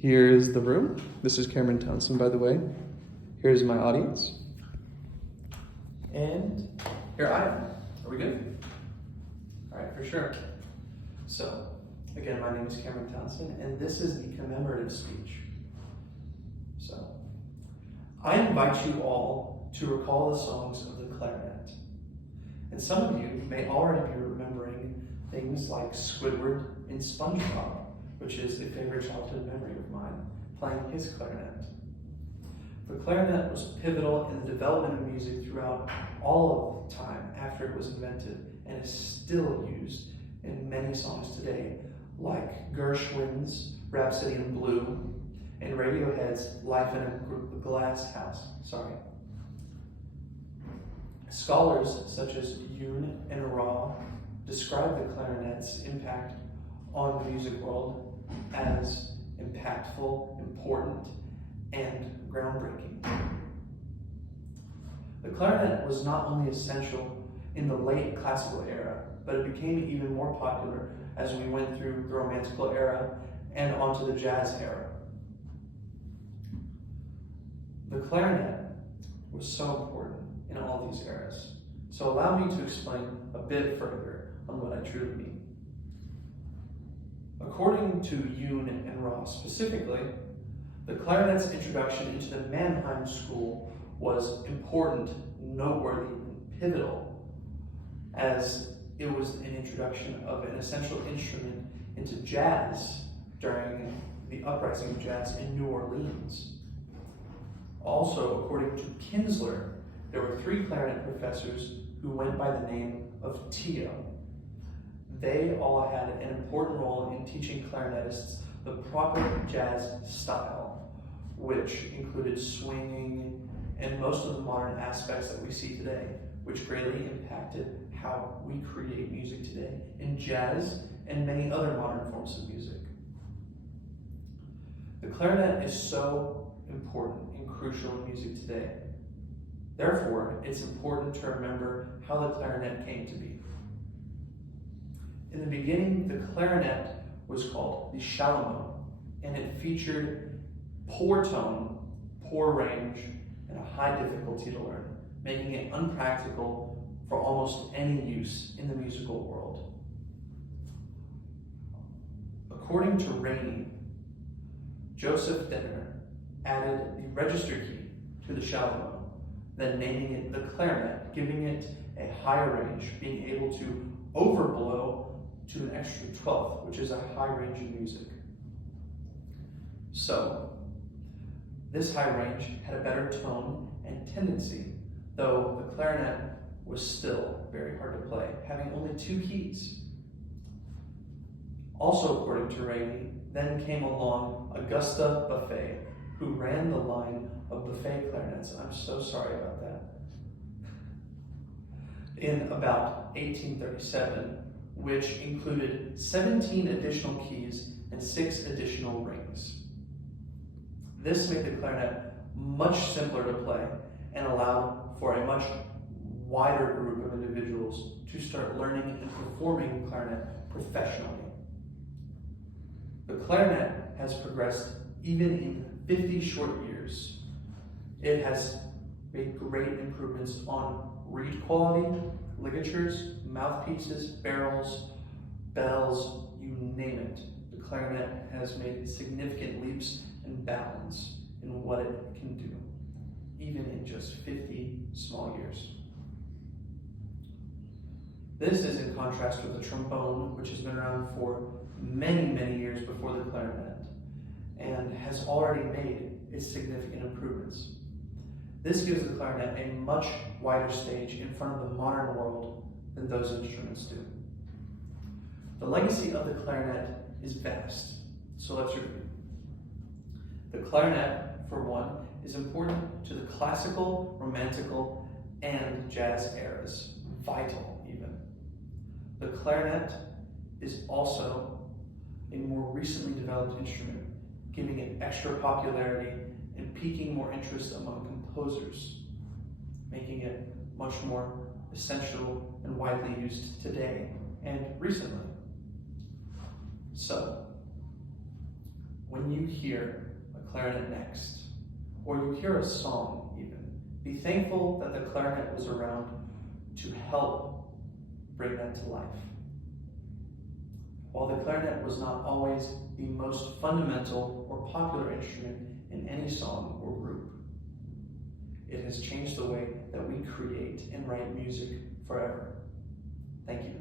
Here's the room. This is Cameron Townsend, by the way. Here's my audience. And here I am. Are we good? All right, for sure. So, again, my name is Cameron Townsend, and this is the commemorative speech. So, I invite you all to recall the songs of the clarinet. And some of you may already be remembering things like Squidward in SpongeBob, which is a favorite childhood memory of mine, playing his clarinet. The clarinet was pivotal in the development of music throughout all of time after it was invented, and is still used in many songs today, like Gershwin's Rhapsody in Blue and Radiohead's Life in a Glass House. Scholars such as Yoon and Ra describe the clarinet's impact on the music world as impactful, important, and groundbreaking. The clarinet was not only essential in the late classical era, but it became even more popular as we went through the Romantical era and onto the Jazz era. The clarinet was so important in all these eras. So allow me to explain a bit further on what I truly mean. According to Yoon and Ross specifically, the clarinet's introduction into the Mannheim School was important, noteworthy, and pivotal, as it was an introduction of an essential instrument into jazz during the uprising of jazz in New Orleans. Also, according to Kinsler, there were 3 clarinet professors who went by the name of Tio. They all had an important role in teaching clarinetists the proper jazz style, which included swinging and most of the modern aspects that we see today, which greatly impacted how we create music today in jazz and many other modern forms of music. The clarinet is so important and crucial in music today. Therefore, it's important to remember how the clarinet came to be. In the beginning, the clarinet was called the chalumeau, and it featured poor tone, poor range, and a high difficulty to learn, making it unpractical for almost any use in the musical world. According to Rainey, Joseph Denner added the register key to the chalumeau, then naming it the clarinet, giving it a higher range, being able to overblow to an extra 12th, which is a high range in music. So, this high range had a better tone and tendency, though the clarinet was still very hard to play, having only 2 keys. Also, according to Rainey, then came along Augusta Buffet, who ran the line of Buffet clarinets. I'm so sorry about that. In about 1837, which included 17 additional keys and 6 additional rings. This made the clarinet much simpler to play and allowed for a much wider group of individuals to start learning and performing clarinet professionally. The clarinet has progressed even in 50 short years. It has made great improvements on reed quality, ligatures, mouthpieces, barrels, bells, you name it. The clarinet has made significant leaps and bounds in what it can do, even in just 50 small years. This is in contrast with the trombone, which has been around for many, many years before the clarinet, and has already made its significant improvements. This gives the clarinet a much wider stage in front of the modern world than those instruments do. The legacy of the clarinet is vast, so let's review. The clarinet, for one, is important to the classical, romantical, and jazz eras, vital even. The clarinet is also a more recently developed instrument, giving it extra popularity and piquing more interest among composers, making it much more essential and widely used today and recently. So, when you hear a clarinet next, or you hear a song even, be thankful that the clarinet was around to help bring that to life. While the clarinet was not always the most fundamental or popular instrument in any song or group, it has changed the way that we create and write music forever. Thank you.